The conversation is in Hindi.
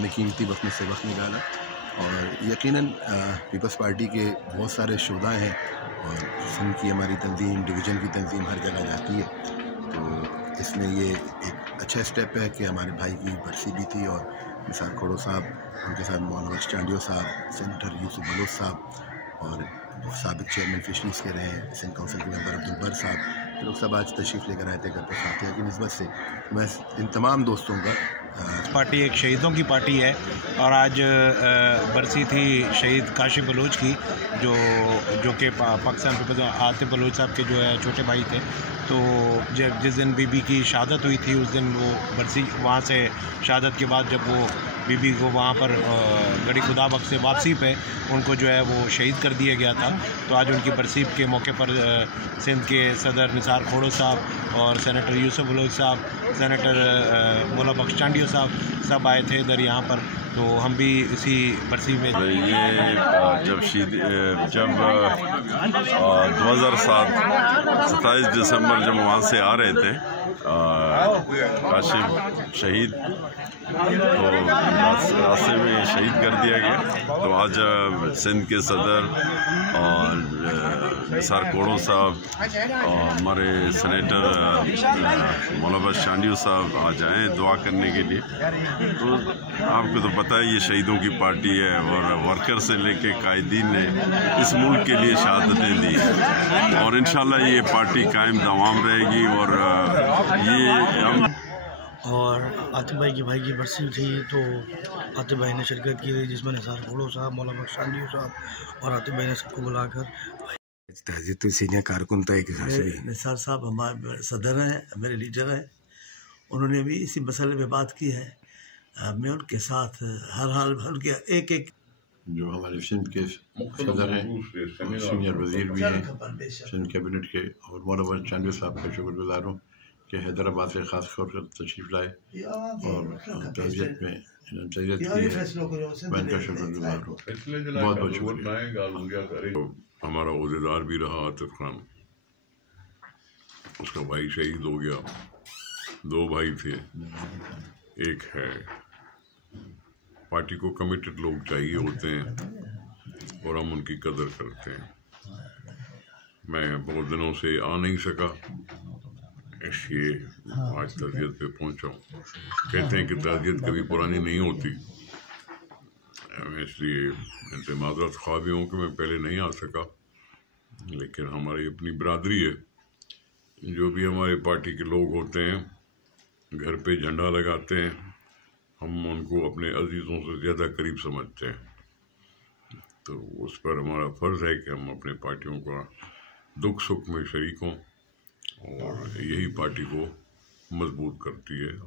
अपने कीमती वक्त में से वक्त निकाला। और यकीनन पीपल्स पार्टी के बहुत सारे शुरा हैं और सिंध की हमारी तंजीम, डिवीज़न की तंजीम हर जगह जाती है, तो इसमें ये एक अच्छा स्टेप है कि हमारे भाई की बरसी भी थी और निसार खोड़ो साहब, उनके साथ मौलाना बख्श चांडियो साहब, सेनेटर यूसुफ बलोच साहब और साबिक चेयरमैन फिशरीज़ के रहे सिंध काउंसिल के मेंबर अब्दुल बर साहब, लोग सब आज तशरीफ़ लेकर आए थे घर पर फातिहा की निस्बत से। मैं इन तमाम दोस्तों का पार्टी एक शहीदों की पार्टी है और आज बरसी थी शहीद काशिफ बलोच की, जो कि पाकिस्तान पीपल्स आतिफ बलोच साहब के जो है छोटे भाई थे। तो जिस दिन बीबी की शहादत हुई थी उस दिन वो बरसी, वहाँ से शहादत के बाद जब वो बीबी को वहाँ पर गड़ी खुदा बख्श से वापसी पे उनको जो है वो शहीद कर दिया गया था। तो आज उनकी बरसी के मौके पर सिंध के सदर निसार खोड़ो साहब और सेनेटर यूसुफ बलोच साहब, सेनेटर मौलाना बख्श चांडियो साहब सब आए थे इधर यहाँ पर। तो हम भी इसी बरसी में ये जब 2007 27 दिसंबर जब वहाँ से आ रहे थे काशिफ शहीद, तो रास्ते में शहीद कर दिया गया। तो आज सिंध के सदर और निसार खोड़ो साहब और हमारे सेनेटर मौलाना बख्श चांडियो साहब आज आए दुआ करने के लिए। तो आपको तो पता है ये शहीदों की पार्टी है और वर्कर से लेके कायदीन ने इस मुल्क के लिए शहादतें दी और इंशाल्लाह ये पार्टी कायम दवाम रहेगी। और ये हम और आतिफ भाई की बरसी थी, तो आतिफ भाई ने शिरकत की थी जिसमें निसार खोड़ो साहब, मौलाना बख्श चांडियो साहब और आतिफ भाई ने सबको बुलाकर तहजीब तो सीनियर कारकुन था। एक निसार साहब हमारे सदर हैं, मेरे लीडर हैं, उन्होंने भी इसी मसले में बात की है। मैं उनके साथ हर हाल उनके एक जो हमारे सिंध के सदर हैं, सीनियर वजीर भी हैं सिंध कैबिनेट के, और मौलाना बख्श चांडियो साहब का शुक्रगुजार हूँ कि हैदराबाद से ख़ास तौर पर तशरीफ़ लाए और तहजीब में तहजीब की है। मैं इनका शुक्रगुजार हूँ, बहुत बहुत शुक्रिया। हमारा ओहदेदार भी रहा आतिफ खान, उसका भाई शहीद हो गया, 2 भाई थे, एक है। पार्टी को कमिटेड लोग चाहिए होते हैं और हम उनकी कदर करते हैं। मैं बहुत दिनों से आ नहीं सका, इसलिए आज तज़ियत पे पहुंचा हूँ। कहते हैं कि तज़ियत कभी पुरानी नहीं होती, इसलिए इनसे माज़रत ख़्वाह भी हूँ कि मैं पहले नहीं आ सका। लेकिन हमारी अपनी बिरादरी है, जो भी हमारे पार्टी के लोग होते हैं घर पे झंडा लगाते हैं, हम उनको अपने अजीज़ों से ज़्यादा करीब समझते हैं। तो उस पर हमारा फ़र्ज़ है कि हम अपने पार्टियों का दुख सुख में शरीक हों और यही पार्टी को मजबूत करती है।